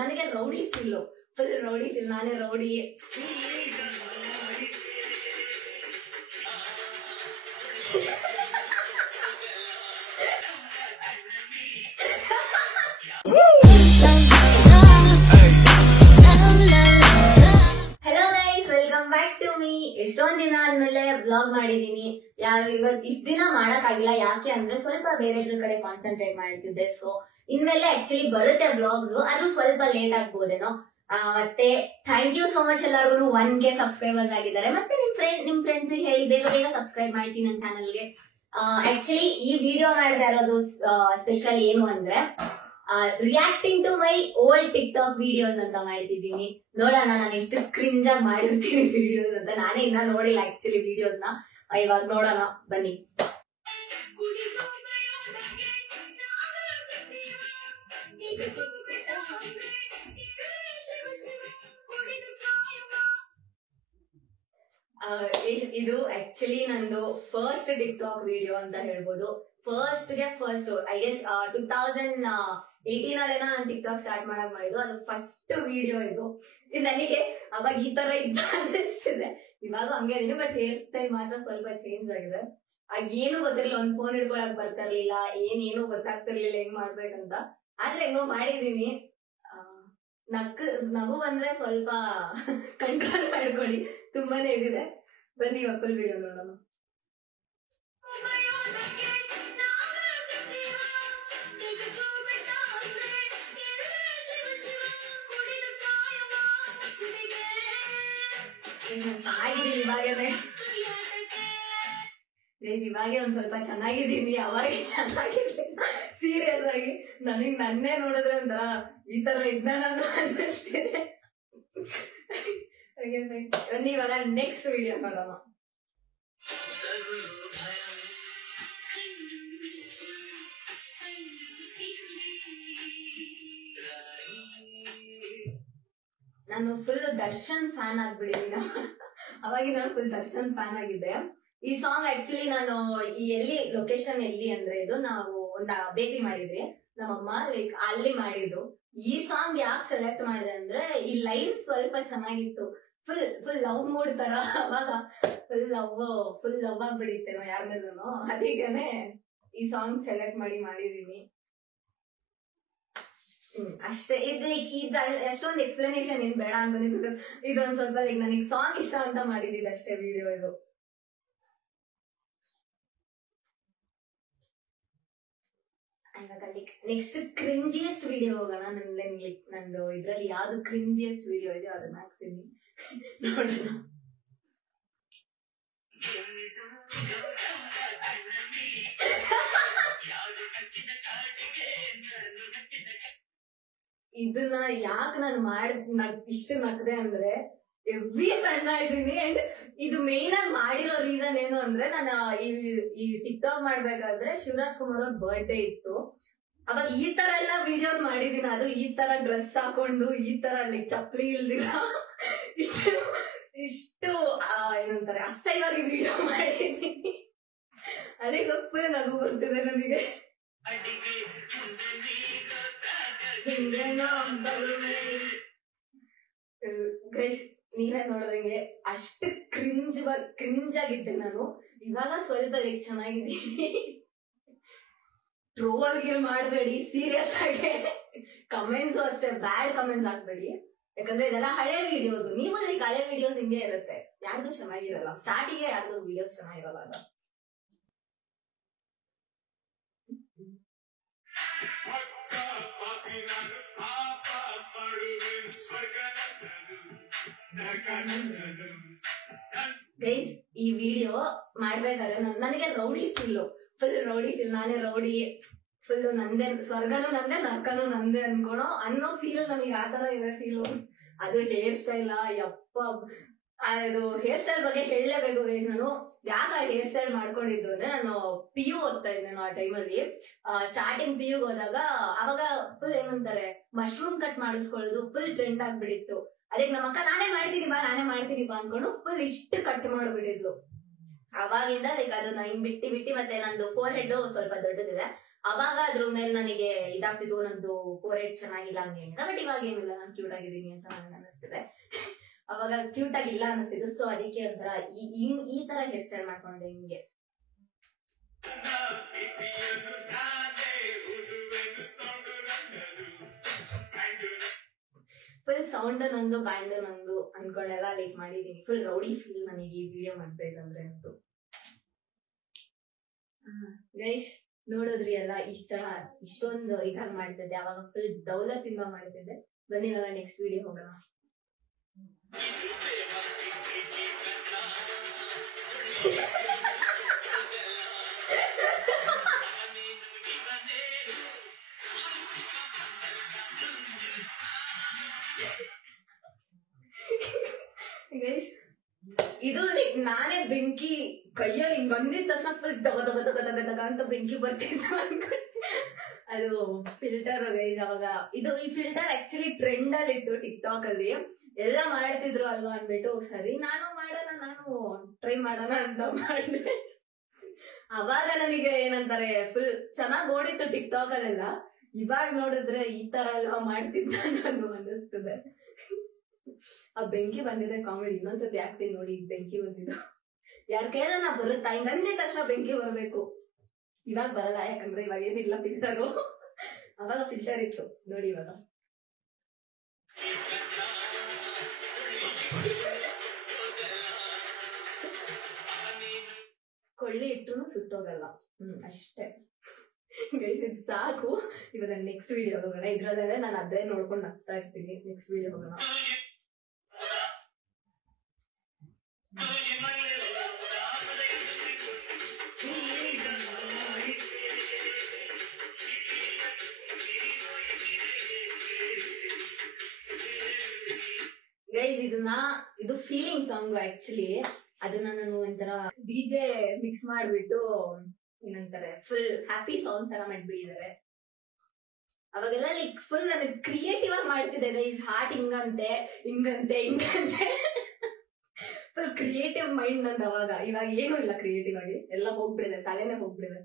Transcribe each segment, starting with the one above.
ನನಗೆ rowdy full rowdy feel. ನಾನೇ rowdy. ಎಷ್ಟೊಂದ್ ದಿನ ಆದ್ಮೇಲೆ ಬ್ಲಾಗ್ ಮಾಡಿದೀನಿ. ಇಷ್ಟ ದಿನ ಮಾಡಕ್ ಆಗಿಲ್ಲ, ಯಾಕೆ ಅಂದ್ರೆ ಸ್ವಲ್ಪ ಬೇರೆದ್ರ ಕಡೆ ಕಾನ್ಸಂಟ್ರೇಟ್ ಮಾಡ್ತಿದ್ದೆ. ಸೊ ಇನ್ಮೇಲೆ ಆಕ್ಚುಲಿ ಬರುತ್ತೆ ಬ್ಲಾಗ್ಸ್, ಆದ್ರೂ ಸ್ವಲ್ಪ ಲೇಟ್ ಆಗ್ಬೋದೇನೋ. ಮತ್ತೆ ಥ್ಯಾಂಕ್ ಯು ಸೋ ಮಚ್ ಎಲ್ಲರಿಗೂ 1K ಸಬ್ಸ್ಕ್ರೈಬರ್ಸ್ ಆಗಿದ್ದಾರೆ. ಮತ್ತೆ ನಿಮ್ ಫ್ರೆಂಡ್ಸ್ ಹೇಳಿ ಬೇಗ ಸಬ್ಸ್ಕ್ರೈಬ್ ಮಾಡಿಸಿ ನನ್ನ ಚಾನಲ್ಗೆ. ಆಕ್ಚುಲಿ ಈ ವಿಡಿಯೋ ಮಾಡ್ತಾ ಇರೋದು ಸ್ಪೆಷಲ್ ಏನು ಅಂದ್ರೆ reacting to my old TikTok videos ಅಂತ ಮಾಡ್ತಿದ್ದೀನಿ. ನೋಡೋಣ ನಾನು ಎಷ್ಟು ಕ್ರಿಂಜ್ ಆಗಿ ಮಾಡಿರ್ತೀನಿ ವಿಡಿಯೋಸ್ ಅಂತ. ನಾನೇ ಇನ್ನ ನೋಡಿಲ್ಲ ಆಕ್ಚುಲಿ ವಿಡಿಯೋಸ್ ನ. ಇವಾಗ ನೋಡೋಣ ಬನ್ನಿ. ಇದು ಆಕ್ಚುಲಿ ನಂದು ಫಸ್ಟ್ ಟಿಕ್ಟಾಕ್ ವಿಡಿಯೋ ಅಂತ ಹೇಳ್ಬೋದು. ಫಸ್ಟ್ ಐ ಗೆಸ್ 2018 ಅಲ್ಲೇನೋ ನಾನು ಟಿಕ್ಟಾಕ್ ಸ್ಟಾರ್ಟ್ ಮಾಡಕ್ ಮಾಡಿದ್ದು. ಅದು ಫಸ್ಟ್ ವಿಡಿಯೋ ಇದು. ನನಗೆ ಅವಾಗ ಈ ತರ ಇದ್ದ ಅನ್ನಿಸ್ತಿದೆ, ಇವಾಗ ಹಂಗೆ ಅದೀನಿ. ಬಟ್ ಹೇರ್ ಸ್ಟೈಲ್ ಮಾತ್ರ ಸ್ವಲ್ಪ ಚೇಂಜ್ ಆಗಿದೆ. ಏನು ಗೊತ್ತಿರ್ಲಿಲ್ಲ, ಒಂದ್ ಫೋನ್ ಹಿಡ್ಕೊಳಕ್ ಬರ್ತಿರ್ಲಿಲ್ಲ, ಏನೇನು ಗೊತ್ತಾಗ್ತಿರ್ಲಿಲ್ಲ ಹೆಂಗ್ ಮಾಡ್ಬೇಕಂತ. ಆದ್ರೆ ಹೆಂಗೋ ಮಾಡಿದೀನಿ. ನಗು ಬಂದ್ರೆ ಸ್ವಲ್ಪ ಕಂಟ್ರೋಲ್ ಮಾಡ್ಕೊಳ್ಳಿ, ತುಂಬಾನೇ ಇದಿದೆ. ಬನ್ನಿ ಇವಾಗ ಫುಲ್ ವಿಡಿಯೋ ನೋಡೋಣ. ಚೆನ್ನಾಗಿದ್ದೀನಿ ಇವಾಗೆ ಒಂದ್ ಸ್ವಲ್ಪ ಚೆನ್ನಾಗಿದ್ದೀನಿ. ಅವಾಗೆ ಚೆನ್ನಾಗಿರ್ಲಿಲ್ಲ ಸೀರಿಯಸ್ ಆಗಿ. ನನ್ನೇ ನೋಡಿದ್ರೆ ಒಂಥರ ಈ ತರ ಇದ್ದ ನಾನು ಅನ್ನಿಸ್ತಿದೆ. ಇವಾಗ ನೆಕ್ಸ್ಟ್ ವಿಡಿಯೋ ನೋಡೋಣ. ನಾನು ಫುಲ್ ದರ್ಶನ್ ಫ್ಯಾನ್ ಆಗ್ಬಿಟ್ಟಿದ್ದೀನಿ. ಅವಾಗಿ ನಾನು ಫುಲ್ ದರ್ಶನ್ ಫ್ಯಾನ್ ಆಗಿದ್ದೆ. ಈ ಸಾಂಗ್ ಆಕ್ಚುಲಿ ನಾನು ಎಲ್ಲಿ ಲೊಕೇಶನ್ ಎಲ್ಲಿ ಅಂದ್ರೆ ಇದು ನಾವು ಒಂದು ಬೇಕರಿ ಮಾಡಿದ್ರಿ ನಮ್ಮಮ್ಮ, ಲೈಕ್ ಅಲ್ಲಿ ಮಾಡಿದ್ದು. ಈ ಸಾಂಗ್ ಯಾಕೆ ಸೆಲೆಕ್ಟ್ ಮಾಡಿದೆ ಅಂದ್ರೆ ಈ ಲೈನ್ ಸ್ವಲ್ಪ ಚೆನ್ನಾಗಿತ್ತು. ಫುಲ್ ಲವ್ ಮೂಡ್ ತರ. ಅವಾಗ ಫುಲ್ ಲವ್ ಆಗ್ಬಿಡಿತ್ತೇನೋ ಯಾರ ಮೇಲೂ, ಅದೀಗನೆ ಈ ಸಾಂಗ್ ಸೆಲೆಕ್ಟ್ ಮಾಡಿದೀನಿ. ಅಷ್ಟೇ. ಎಷ್ಟೊಂದು ಎಕ್ಸ್ಪ್ಲನೇಷನ್ ಏನ್ ಬೇಡ ಅನ್ಕೊಂಡಿದ್ದು, ಬಿಕಾಸ್ ಇದೊಂದ್ ಸ್ವಲ್ಪ ಲೈಕ್ ನನಗೆ ಸಾಂಗ್ ಇಷ್ಟ ಅಂತ ಮಾಡಿದ್ದು ಅಷ್ಟೇ ವಿಡಿಯೋ ಇದು. ನೆಕ್ಸ್ಟ್ ಕ್ರಿಂಜಿಯೆಸ್ಟ್ ವಿಡಿಯೋ ಹೋಗೋಣ. ನಂದು ಇದ್ರಲ್ಲಿ ಯಾವ್ದು ಕ್ರಿಂಜಿಯೆಸ್ಟ್ ವಿಡಿಯೋ ಇದೆಯೋ ಅದನ್ನ ಹಾಕ್ತೀನಿ, ನೋಡೋಣ. ಇದನ್ನ ಯಾಕೆ ನಾನು ಇಷ್ಟು ನಕ್ದೆ ಅಂದ್ರೆ ಎವ್ರಿ ಸಣ್ಣ ಇದ್ದೀನಿ. ಅಂಡ್ ಇದು ಮೇನ್ ಆಗಿ ಮಾಡಿರೋ ರೀಸನ್ ಏನು ಅಂದ್ರೆ, ನಾನು ಈ ಟಿಕ್ಟಾಕ್ ಮಾಡ್ಬೇಕಾದ್ರೆ ಶಿವರಾಜ್ ಕುಮಾರ್ ಅವ್ರ ಬರ್ಡೇ ಇತ್ತು. ಅವಾಗ ಈ ತರ ಎಲ್ಲ ವಿಡಿಯೋಸ್ ಮಾಡಿದೀನಿ. ಅದು ಈ ತರ ಡ್ರೆಸ್ ಹಾಕೊಂಡು, ಈ ತರ ಲೈಕ್ ಚಪ್ಪಲಿ ಇಲ್ದಿರ ಇಷ್ಟು ಏನಂತಾರೆ ಅಸಹ್ಯವಾಗಿ ವಿಡಿಯೋ ಮಾಡಿದೀನಿ. ಅದಕ್ಕೆ ಫುಲ್ ನಗು ಬರ್ತಿದೆ ನನಗೆ. ಗೈಸ್ ನೀವೇ ನೋಡ್ದಂಗೆ ಅಷ್ಟು ಕ್ರಿಂಜ್ ಆಗಿದ್ದೆ ನಾನು. ಇವಾಗ ಸ್ವಲ್ಪ ಲೈಕ್ ಚೆನ್ನಾಗಿದ್ದೀನಿ. ಟ್ರೋಲ್ ಮಾಡಬೇಡಿ, ಸೀರಿಯಸ್ ಆಗಿ. ಕಮೆಂಟ್ಸ್ ಅಷ್ಟೇ ಬ್ಯಾಡ್ ಕಮೆಂಟ್ಸ್ ಹಾಕ್ಬೇಡಿ, ಯಾಕಂದ್ರೆ ಇದೆಲ್ಲ ಹಳೆ ವಿಡಿಯೋಸ್. ನೀವು ಲೈಕ್ ಹಳೆ ವಿಡಿಯೋಸ್ ಹಿಂಗೆ ಇರುತ್ತೆ, ಯಾರ್ದು ಚೆನ್ನಾಗಿರಲ್ಲ. ಸ್ಟಾರ್ಟಿಂಗ್ ಯಾರ್ದು ವಿಡಿಯೋಸ್ ಚೆನ್ನಾಗಿರಲ್ಲ ಅಲ್ಲ. ಗೈಸ್ ಈ ವಿಡಿಯೋ ಮಾಡ್ಬೇಕಾದ್ರೆ ನನಗೆ ರೌಡಿ ಫುಲ್ ರೌಡಿ ಫೀಲ್. ನಾನೇ ರೌಡಿ, ಫುಲ್ ನಂದೇ, ಸ್ವರ್ಗನೂ ನಂದೇ ನರ್ಕನೂ ನಂದೇ ಅನ್ನೋ ಫೀಲ್ ನನಗೆ ಆತರ ಇದೆ ಫೀಲು. ಅದು ಹೇರ್ ಸ್ಟೈಲ್, ಯಪ್ಪ. ಅದು ಹೇರ್ ಸ್ಟೈಲ್ ಬಗ್ಗೆ ಹೇಳಲೇಬೇಕು ಗೈಸ್. ನಾನು ಯಾಕೆ ಹೇರ್ ಸ್ಟೈಲ್ ಮಾಡ್ಕೊಂಡಿದ್ದು ಅಂದ್ರೆ, ನಾನು PU ಓದ್ತಾ ಇದ್ದೆ ಆ ಟೈಮಲ್ಲಿ. ಸ್ಟಾರ್ಟಿಂಗ್ PU ಹೋದಾಗ ಅವಾಗ ಫುಲ್ ಏನಂತಾರೆ ಮಶ್ರೂಮ್ ಕಟ್ ಮಾಡಿಸ್ಕೊಳ್ಳೋದು ಫುಲ್ ಟ್ರೆಂಡ್ ಆಗ್ಬಿಟ್ಟಿತ್ತು. ಅದಕ್ಕೆ ನಮ್ಮ ಅಕ್ಕ ನಾನೇ ಮಾಡ್ತೀನಿ ಬಾ ಅನ್ಕೊಂಡು ಫುಲ್ ಇಷ್ಟು ಕಟ್ ಮಾಡ್ಬಿಟ್ಟಿದ್ಲು. ಅವಾಗಿಂದ ಲೈಕ್ ಅದು ಹಿಂಗ್ ಬಿಟ್ಟಿ ಮತ್ತೆ ನಂದು ಫೋರ್ ಹೆಡ್ ಸ್ವಲ್ಪ ದೊಡ್ಡದಿದೆ, ಅವಾಗ ಅದ್ರ ಮೇಲೆ ನನಗೆ ಇದಾಗ್ತಿದ್ದು, ನಂದು ಫೋರೆಡ್ ಚೆನ್ನಾಗಿಲ್ಲ ಹಂಗೇನಿಲ್ಲ. ಬಟ್ ಇವಾಗ ಏನಿಲ್ಲ, ನಾನು ಕ್ಯೂಟ್ ಆಗಿದ್ದೀನಿ ಅಂತ ನನಗೆ ಅನಿಸ್ತಿದೆ. ಅವಾಗ ಕ್ಯೂಟ್ ಆಗಿಲ್ಲ ಅನಿಸ್ತಿದ್ದು, ಸೊ ಅದಕ್ಕೆ ಒಂಥರ ಈ ತರ ಹೇರ್ ಸ್ಟೈಲ್ ಮಾಡ್ಕೊಂಡೆ ಹಿಂಗೆ. ಫುಲ್ ಸೌಂಡ್ ನಂದು ಬ್ಯಾಂಡ್ ನಂದು ಅನ್ಕೊಂಡೆಲ್ಲ ಲೈಕ್ ಮಾಡಿದೀನಿ. ಫುಲ್ ರೌಡಿ ಫೀಲ್ ನನಗೆ ಈ ವಿಡಿಯೋ ಮಾಡ್ಬೇಕಂದ್ರೆ ಅಂತೂ. ಗೈಸ್ ನೋಡಿದ್ರಿ ಅಲ್ಲ, ಇಷ್ಟೊಂದು ಇದಾಗ ಮಾಡ್ತಿದ್ದೆ. ಅವಾಗ ಫುಲ್ ದೌಲತಿಂದ ಮಾಡ್ತಿದ್ದೆ. ಬನ್ನಿ ಇವಾಗ ನೆಕ್ಸ್ಟ್ ವಿಡಿಯೋ ಹೋಗೋಣ. ಗೈಸ್ ಇದು ನಾನೇ ಬೆಂಕಿ ಕೈಯಲ್ಲಿ ಹಿಂಗ್ ಬಂದಿದ ತಕ್ಷಣ ಫುಲ್ ದಗ ಅಂತ ಬೆಂಕಿ ಬರ್ತಿತ್ತು ಅನ್ಕೊಂಡೆ. ಅದು ಫಿಲ್ಟರ್ ಗೈಸ್. ಅವಾಗ ಇದು ಈ ಫಿಲ್ಟರ್ ಆಕ್ಚುಲಿ ಟ್ರೆಂಡ್ ಅಲ್ಲಿ ಇತ್ತು ಟಿಕ್ ಟಾಕ್ ಅಲ್ಲಿ. ಎಲ್ಲ ಮಾಡ್ತಿದ್ರು ಅಲ್ವಾ ಅನ್ಬಿಟ್ಟು ಸರಿ ನಾನು ಟ್ರೈ ಮಾಡೋಣ ಅಂತ ಮಾಡಿದೆ. ಅವಾಗ ನನಗೆ ಏನಂತಾರೆ ಫುಲ್ ಚೆನ್ನಾಗ್ ಓಡಿತ್ತು ಟಿಕ್ ಟಾಕ್ ಅಲ್ಲೆಲ್ಲ. ಇವಾಗ ನೋಡಿದ್ರೆ ಈ ತರ ಎಲ್ಲ ಮಾಡ್ತಿದ್ದ ನಾನು ಅನ್ನಿಸ್ತದೆ. ಆ ಬೆಂಕಿ ಬಂದಿದೆ ಕಾಮಿಡಿ. ಇನ್ನೊಂದ್ಸತಿ ಆಗ್ತೀನಿ ನೋಡಿ. ಬೆಂಕಿ ಬಂದಿದ್ದು ಯಾರ ಕೈಯಲ್ಲ ಬರುತ್ತಾ? ಹಿಂಗ್ ಅಂದಿದ ತಕ್ಷಣ ಬೆಂಕಿ ಬರ್ಬೇಕು. ಇವಾಗ ಬರಲ್ಲ, ಯಾಕಂದ್ರೆ ಇವಾಗ ಏನಿಲ್ಲ ಫಿಲ್ಟರು. ಅವಾಗ ಫಿಲ್ಟರ್ ಇತ್ತು ನೋಡಿ. ಇವಾಗ ಕೊಳ್ಳಿ ಇಟ್ಟರು ಸುಟ್ಟೋಗಲ್ಲ. ಅಷ್ಟೇ ಗೈಸ್, ಇದು ಸಾಕು. ಇವಾಗ ನೆಕ್ಸ್ಟ್ ವಿಡಿಯೋ ಹೋಗೋಣ. ಇದ್ರಲ್ಲೇ ನಾನು ಅದೇ ನೋಡ್ಕೊಂಡು ನಗ್ತಾ ಇರ್ತೀನಿ. ನೆಕ್ಸ್ಟ್ ವಿಡಿಯೋ ಹೋಗೋಣ. ಗೈಸ್ ಇದು ಫೀಲಿಂಗ್ ಸಾಂಗ್ ಆಕ್ಚುಲಿ. ಅದನ್ನ ನಾನು ಒಂಥರ ಡಿಜೆ ಮಿಕ್ಸ್ ಮಾಡ್ಬಿಟ್ಟು ಏನಂತಾರೆ ಫುಲ್ ಹ್ಯಾಪಿ ಸಾಂಗ್ ತರ ಮಾಡ್ಬಿಟ್ಟಿದ್ದಾರೆ. ಅವಾಗೆಲ್ಲ ಲೈಕ್ ಫುಲ್ ನನಗೆ ಕ್ರಿಯೇಟಿವ್ ಆಗಿ ಮಾಡ್ತಿದ್ದೆ ಗೈಸ್. ಹಾರ್ಟ್ ಹಿಂಗಂತೆ ಫುಲ್ ಕ್ರಿಯೇಟಿವ್ ಮೈಂಡ್ ನಂದು ಅವಾಗ. ಇವಾಗ ಏನೂ ಇಲ್ಲ ಕ್ರಿಯೇಟಿವ್ ಆಗಿ, ಎಲ್ಲ ಹೋಗ್ಬಿಡಿದೆ, ತಲೆನೇ ಹೋಗ್ಬಿಡಿದೆ.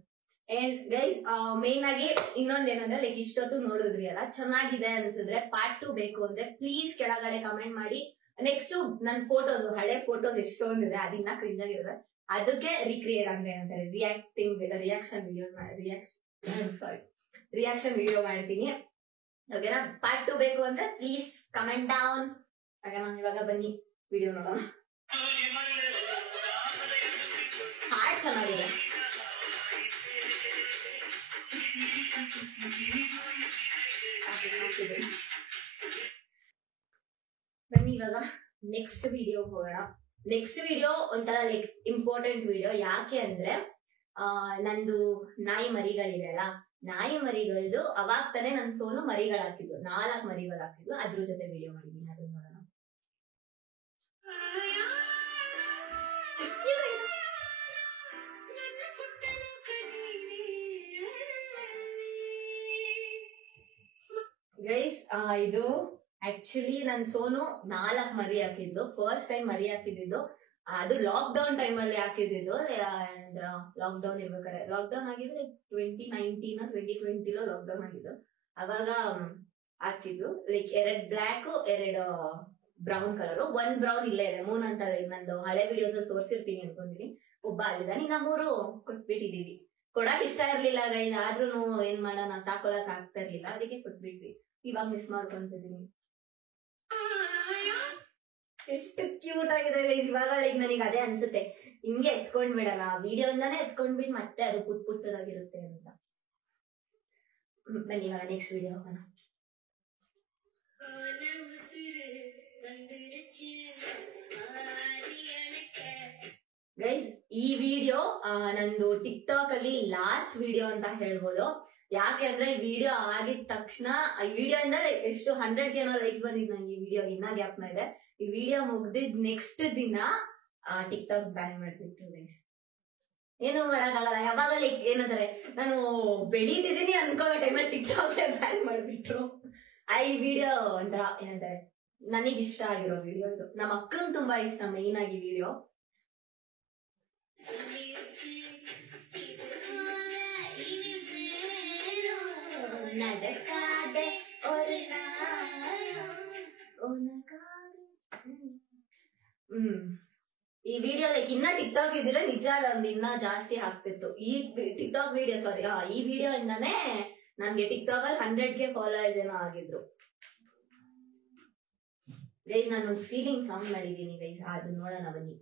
ಅಂಡ್ ಗೈಸ್ ಮೇನ್ ಆಗಿ ಇನ್ನೊಂದೇನಂದ್ರೆ ಲೈಕ್ ಇಷ್ಟೊತ್ತು ನೋಡಿದ್ರಿ ಅಲ್ಲ, ಚೆನ್ನಾಗಿದೆ ಅನ್ಸಿದ್ರೆ ಪಾರ್ಟ್ 2 ಬೇಕು ಅಂದ್ರೆ ಪ್ಲೀಸ್ ಕೆಳಗಡೆ ಕಮೆಂಟ್ ಮಾಡಿ. ನೆಕ್ಸ್ಟ್ ನನ್ ಫೋಟೋಸ್, ಹಳೆ ಫೋಟೋಸ್ ಎಷ್ಟೊಂದಿದೆ, ಅದಿನ್ನ ಕ್ರಿಂಜ್ ಆಗಿರುತ್ತೆ. ಅದಕ್ಕೆ ರಿಕ್ರಿಯೇಟ್ ಹಂಗೆ ಅಂತಾರೆ ರಿಯಾಕ್ಷನ್ ವಿಡಿಯೋ ಮಾಡ್ತೀನಿ. ಓಕೆನಾ? ಪಾರ್ಟ್ 2 ಬೇಕು ಅಂದ್ರೆ ಪ್ಲೀಸ್ ಕಮೆಂಟ್ ಡೌನ್. ಓಕೆನಾ? ಇವಾಗ ಬನ್ನಿ ವಿಡಿಯೋ ನೋಡೋಣ. ಹಾರ್ಟ್ ಚೆನ್ನಾಗಿದೆ. ಬನ್ನಿ ಇವಾಗ ನೆಕ್ಸ್ಟ್ ವಿಡಿಯೋ ಹೋಗೋಣ. ನೆಕ್ಸ್ಟ್ ವಿಡಿಯೋ ಒಂಥರ ಲೈಕ್ ಇಂಪಾರ್ಟೆಂಟ್ ವಿಡಿಯೋ. ಯಾಕೆ ಅಂದ್ರೆ ನಂದು ನಾಯಿ ಮರಿಗಳಿದೆ ಅಲ್ಲ, ನಾಯಿ ಮರಿಗಳದು ಅವಾಗ ತಾನೇ ನನ್ ಸೋನು ಮರಿಗಳು ಹಾಕಿದ್ವು, 4 ಮರಿಗಳು ಹಾಕಿದ್ವು. ಅದ್ರ ಜೊತೆ ವಿಡಿಯೋ ಮಾಡಿದೀನಿ, ಅದನ್ನ ನೋಡೋಣ. ಗೈಸ್ ಇದು ಆಕ್ಚುಲಿ ನನ್ ಸೋನು 4 ಮರಿ ಹಾಕಿದ್ದು. ಫಸ್ಟ್ ಟೈಮ್ ಮರಿ ಹಾಕಿದ್ದು ಅದು ಲಾಕ್ ಡೌನ್ ಟೈಮ್ ಅಲ್ಲಿ ಹಾಕಿದ್ದು. ಲಾಕ್ ಡೌನ್ ಇರ್ಬೇಕಾರೆ, ಲಾಕ್ ಡೌನ್ ಆಗಿದ್ರೆ 2019 2020 ಲಾಕ್ ಡೌನ್ ಆಗಿದ್ದು. ಅವಾಗ ಹಾಕಿದ್ದು like 2 black 2 brown colour. 1 brown ಇಲ್ಲೇ ಇದೆ. 3 ಅಂತ ನಂದು ಹಳೆ ವಿಡಿಯೋಸ್ ಅಲ್ಲಿ ತೋರ್ಸಿರ್ತೀನಿ ಅನ್ಕೊಂಡಿನಿ. ಒಬ್ಬ ಅಲ್ಲಿದ್ದಾನೆ, ಇನ್ನ 3 ಕೊಟ್ಬಿಟ್ಟಿದೀವಿ. ಕೊಡಕ್ ಇಷ್ಟ ಇರ್ಲಿಲ್ಲ ಗೈಸ್, ಆದ್ರೂ ಏನ್ ಮಾಡೋಣ, ಸಾಕೊಳಕ್ ಆಗ್ತಾ ಇರ್ಲಿಲ್ಲ, ಅದಕ್ಕೆ ಕೊಟ್ಬಿಟ್ವಿ. ಇವಾಗ ಮಿಸ್ ಮಾಡ್ಕೊಂತಿದೀನಿ. ಎಷ್ಟು ಕ್ಯೂಟ್ ಆಗಿದೆ ಗೈಸ್. ಇವಾಗ ಲೈಕ್ ನನಗೆ ಅದೇ ಅನ್ಸುತ್ತೆ, ಹಿಂಗೆ ಎತ್ಕೊಂಡ್ ಬಿಡಲ್ಲ, ವಿಡಿಯೋ ಇಂದಾನೆ ಎತ್ಕೊಂಡ್ಬಿಟ್ಟು ಮತ್ತೆ ಅದು ಪುಟ್ಟದಾಗಿರುತ್ತೆ ಅಂತ. ಬನ್ನಿ ಇವಾಗ ನೆಕ್ಸ್ಟ್ ವಿಡಿಯೋ ಹೋಗೋಣ. ಗೈಸ್ ಈ ವಿಡಿಯೋ ನಂದು ಟಿಕ್ ಟಾಕ್ ಅಲ್ಲಿ ಲಾಸ್ಟ್ ವಿಡಿಯೋ ಅಂತ ಹೇಳ್ಬೋದು. ಯಾಕೆ ಅಂದ್ರೆ ಈ ವಿಡಿಯೋ ಆಗಿದ ತಕ್ಷಣ, ಈ ವಿಡಿಯೋ ಇಂದ ಎಷ್ಟು 100K ಲೈಕ್ಸ್ ಬಂದಿದ್ ನಂಗೆ. ಈ ವಿಡಿಯೋ ಇನ್ನ ಗ್ಯಾಪ್ನ ಇದೆ. ಈ ವಿಡಿಯೋ ಮುಗ್ದಿದ್ ನೆಕ್ಸ್ಟ್ ದಿನ ಟಿಕ್ ಟಾಕ್ ಬ್ಯಾನ್ ಮಾಡ್ಬಿಟ್ರು ಗೈಸ್. ಏನು ಮಾಡಕ್ಕಾಗಲ್ಲ. ಯಾವಾಗ ಲೈಕ್ ಏನಂತಾರೆ, ನಾನು ಬೆಳೀತಿದ್ದೀನಿ ಅನ್ಕೊಳ್ಳೋ ಟೈಮಲ್ಲಿ ಟಿಕ್ ಟಾಕ್ ಬ್ಯಾನ್ ಮಾಡ್ಬಿಟ್ರು. ಈ ವಿಡಿಯೋ ಒಂಥರ ಏನಂತಾರೆ ನನಗ್ ಇಷ್ಟ ಆಗಿರೋ ವಿಡಿಯೋ ಇದು. ನಮ್ಮ ಅಕ್ಕಂಗೆ ತುಂಬಾ ಇಷ್ಟ ಮೈನ್ ಆಗಿ ವಿಡಿಯೋ. நடக்காத ஒரு நாளும் உனக்காக. ಈ ವಿಡಿಯೋ ಲೈಕ್ ಇನ್ನ ಟಿಕ್ಟಾಕ್ ಇದ್ರೆ ನಿಜ ನಂದು ಇನ್ನ ಜಾಸ್ತಿ ಆಗ್ತಿತ್ತು. ಈ ಟಿಕ್ಟಾಕ್ ವಿಡಿಯೋ ಈ ವಿಡಿಯೋ ಇಂದಾನೇ ನನ್ಗೆ ಟಿಕ್ಟಾಕ್ ಅಲ್ಲಿ 100K ಫಾಲೋವರ್ಸ್ ಏನೋ ಆಗಿದ್ರು. ಗೈಸ್ ನಾನೊಂದು ಫೀಲಿಂಗ್ ಸಾಂಗ್ ಮಾಡಿದೀನಿ ಗೈಸ್, ಅದು ನೋಡೋಣ ಬನ್ನಿ.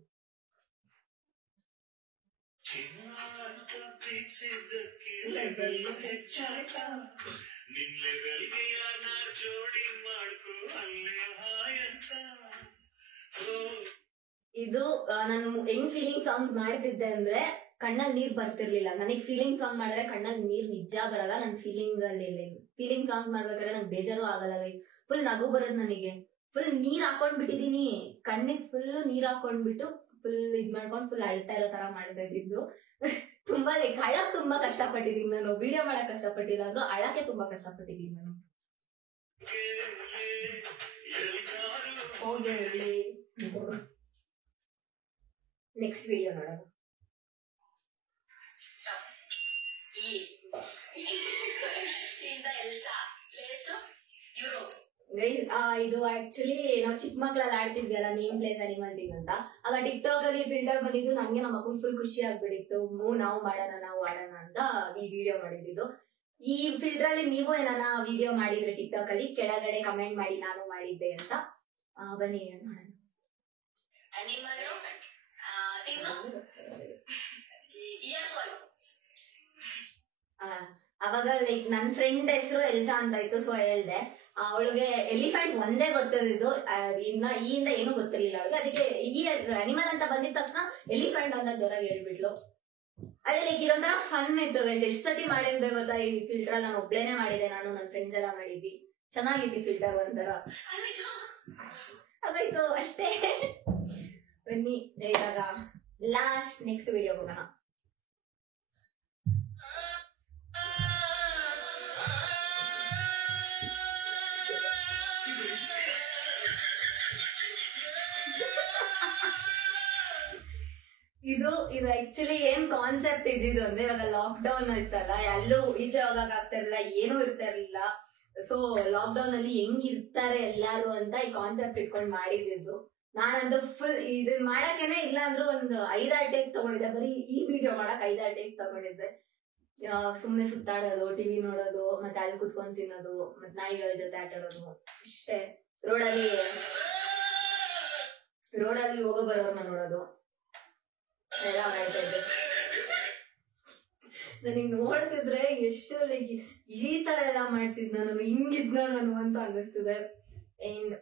ಇದು ನಾನು ಹೆಂಗ್ ಫೀಲಿಂಗ್ ಸಾಂಗ್ ಮಾಡ್ತಿದ್ದೆ ಅಂದ್ರೆ ಕಣ್ಣಲ್ಲಿ ನೀರ್ ಬರ್ತಿರ್ಲಿಲ್ಲ. ನನಗ್ ಫೀಲಿಂಗ್ ಸಾಂಗ್ ಮಾಡಿದ್ರೆ ಕಣ್ಣಲ್ಲಿ ನೀರ್ ನಿಜ ಬರಲ್ಲ. ನನ್ ಫೀಲಿಂಗ್ ಸಾಂಗ್ ಮಾಡ್ಬೇಕಾದ್ರೆ ನಂಗೆ ಬೇಜಾರು ಆಗಲ್ಲ ಗೈಸ್. ಫುಲ್ ನಗು ಬರೋದು ನನಗೆ. ಫುಲ್ ನೀರ್ ಹಾಕೊಂಡ್ಬಿಟ್ಟಿದೀನಿ, ಕಣ್ಣಿಗೆ ಫುಲ್ ನೀರ್ ಹಾಕೊಂಡ್ಬಿಟ್ಟು ಫುಲ್ ಇದ್ ಮಾಡ್ಕೊಂಡು ಫುಲ್ ಅಳ್ತಾ ಇರೋ ತರ ಮಾಡ್ತಾ ಇದ್ದಿದ್ದು. ತುಂಬಾ ಲೈಕ್ ಅಳಕ್ ತುಂಬಾ ಕಷ್ಟಪಟ್ಟಿದೀನಿ ನಾನು. ವಿಡಿಯೋ ಮಾಡಕ್ ಕಷ್ಟಪಟ್ಟಿಲ್ಲ ಅಂದ್ರೂ ಅಳಕ್ಕೆ ತುಂಬಾ ಕಷ್ಟಪಟ್ಟಿದೀನಿ ನಾನು. ನೆಕ್ಸ್ಟ್ ವಿಡಿಯೋ ನೋಡೋಣ. ಗೈಸ್ ಇದು ಆಕ್ಚುಲಿ ನಾವು ಚಿಕ್ಕ ಮಕ್ಳಲ್ಲಿ ಆಡ್ತಿದ್ವಿ ಅಲ್ಲ ನೇಮ್ ಪ್ಲೇಸ್ ಅನಿಮಲ್ ಥಿಂಗ್ ಅಂತ. ಆಗ ಟಿಕ್ಟಾಕ್ ಅಲ್ಲಿ ಫಿಲ್ಟರ್ ಬಂದಿದ್ದು ನಮ್ಗೆ ನಮ್ಮ ಮಕ್ಕಳು ಫುಲ್ ಖುಷಿ ಆಗ್ಬಿಟ್ಟಿತ್ತು. ನಾವು ಆಡೋಣ ಅಂತ ಈ ವಿಡಿಯೋ ಮಾಡಿದ್ದು. ಈ ಫಿಲ್ಟರ್ ಅಲ್ಲಿ ನೀವು ಏನಾನ ವಿಡಿಯೋ ಮಾಡಿದ್ರೆ ಟಿಕ್ಟಾಕ್ ಅಲ್ಲಿ ಕೆಳಗಡೆ ಕಮೆಂಟ್ ಮಾಡಿ ನಾನು ಮಾಡಿದ್ದೆ ಅಂತ. ಬನ್ನಿ ನೋಡೋಣ. ಅವಾಗ ಲೈಕ್ ನನ್ ಫ್ರೆಂಡ್ ಹೆಸರು ಎಲ್ಸಾ ಅಂತ ಇತ್ತು, ಸೊ ಹೇಳ್ದೆ. ಅವಳಿಗೆ ಎಲಿಫೆಂಟ್ ಒಂದೇ ಗೊತ್ತಿದ್ದು, ಈಯಿಂದ ಏನೂ ಗೊತ್ತಿರ್ಲಿಲ್ಲ ಅವಳಿಗೆ. ಅದಕ್ಕೆ ಈ ಅನಿಮಲ್ ಅಂತ ಬಂದಿದ ತಕ್ಷಣ ಎಲಿಫೆಂಟ್ ಅಂತ ಜೋರಾಗಿ ಹೇಳ್ಬಿಟ್ಲು. ಅದೇ ಲೈಕ್ ಇದೊಂಥರ ಫನ್ ಇತ್ತು ಗೈಸ್. ಎಷ್ಟು ಸತಿ ಮಾಡಿದ್ದೆ ಗೊತ್ತಾ ಈ ಫಿಲ್ಟರ್. ನಾನು ಒಬ್ಳೇನೆ ಮಾಡಿದ್ದೆ, ನಾನು ನನ್ನ ಫ್ರೆಂಡ್ಸ್ ಎಲ್ಲ ಮಾಡಿದ್ವಿ. ಚೆನ್ನಾಗಿತ್ತು ಫಿಲ್ಟರ್ ಒಂಥರ. ಹಾಗಾಯ್ತು ಅಷ್ಟೇ. ಬನ್ನಿ ಇವಾಗ ಲಾಸ್ಟ್ ನೆಕ್ಸ್ಟ್ ವಿಡಿಯೋ ಹೋಗೋಣ. ಇದು ಆಕ್ಚುಲಿ ಏನ್ ಕಾನ್ಸೆಪ್ಟ್ ಇದ್ದಿದ್ದು ಅಂದ್ರೆ, ಇವಾಗ ಲಾಕ್ ಡೌನ್ ಇತ್ತಲ್ಲ, ಎಲ್ಲೂ ಈಚೆ ಹೋಗಕ್ ಆಗ್ತಾ ಇರ್ಲಿಲ್ಲ, ಏನೂ ಇರ್ತಾ ಇರ್ಲಿಲ್ಲ. ಸೊ ಲಾಕ್ ಡೌನ್ ಅಲ್ಲಿ ಹೆಂಗಿರ್ತಾರೆ ಎಲ್ಲಾರು ಅಂತ ಈ ಕಾನ್ಸೆಪ್ಟ್ ಇಟ್ಕೊಂಡು ಮಾಡಿದ್ದು. ನಾನಂದು ಫುಲ್ ಇದನ್ನ ಮಾಡಕ್ಕೇನೆ ಇಲ್ಲ ಅಂದ್ರೂ ಒಂದು 5-6 ಟೇಕ್ ತಗೊಂಡಿದ್ದೆ. ಬರೀ ಈ ವಿಡಿಯೋ ಮಾಡಕ್ 5-6 ಟೇಕ್ ತಗೊಂಡಿದ್ದೆ. ಸುಮ್ನೆ ಸುತ್ತಾಡೋದು, ಟಿವಿ ನೋಡೋದು, ಮತ್ತೆ ಅಲ್ಲಿ ಕುತ್ಕೊಂಡ್ ತಿನ್ನೋದು, ಮತ್ತೆ ನಾಯಿಗಳ ಜೊತೆ ಆಟ ಆಡೋದು ಅಷ್ಟೇ. ರೋಡಲ್ಲಿ ಹೋಗೋ ಬರೋರ್ನ ನೋಡೋದು ಎಲ್ಲ ಮಾಡ್ತಾ ಇದ್ದೆ. ನನಗ್ ನೋಡ್ತಿದ್ರೆ ಎಷ್ಟು ಲೈಕ್ ಈ ತರ ಎಲ್ಲ ಮಾಡ್ತಿದ್ನ ನಾನು, ಹಿಂಗಿದ್ನ ನಾನು ಅಂತ ಅನ್ನಿಸ್ತದೆ. ಅಂಡ್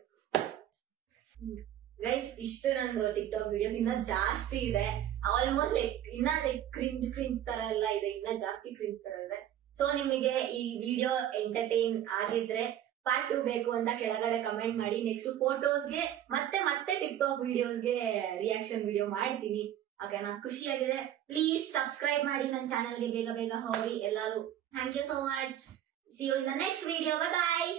ಗೈಸ್ ಇಷ್ಟು ನಂದು ಟಿಕ್ಟಾಕ್ ವಿಡಿಯೋಸ್. ಇನ್ನ ಜಾಸ್ತಿ ಇದೆ, ಆಲ್ಮೋಸ್ಟ್ ಲೈಕ್ ಇನ್ನ ಲೈಕ್ ಕ್ರಿಂಜ್ ತರ ಎಲ್ಲ ಇದೆ, ಇನ್ನ ಜಾಸ್ತಿ ಕ್ರಿಂಜ್ ತರ ಇದೆ. ಸೊ ನಿಮಗೆ ಈ ವಿಡಿಯೋ ಎಂಟರ್ಟೈನ್ ಆಗಿದ್ರೆ ಪಾರ್ಟ್ 2 ಬೇಕು ಅಂತ ಕೆಳಗಡೆ ಕಮೆಂಟ್ ಮಾಡಿ. ನೆಕ್ಸ್ಟ್ ಫೋಟೋಸ್ಗೆ ಮತ್ತೆ ಟಿಕ್ಟಾಕ್ ವಿಡಿಯೋಸ್ಗೆ ರಿಯಾಕ್ಷನ್ ವಿಡಿಯೋ ಮಾಡ್ತೀನಿ. ಓಕೆನಾ? ಖುಷಿಯಾಗಿದೆ. ಪ್ಲೀಸ್ ಸಬ್ಸ್ಕ್ರೈಬ್ ಮಾಡಿ ನನ್ನ ಚಾನಲ್ಗೆ. ಬೇಗ ಹೋಗಿ ಎಲ್ಲರೂ. Thank you so much. See you in the next video. Bye bye.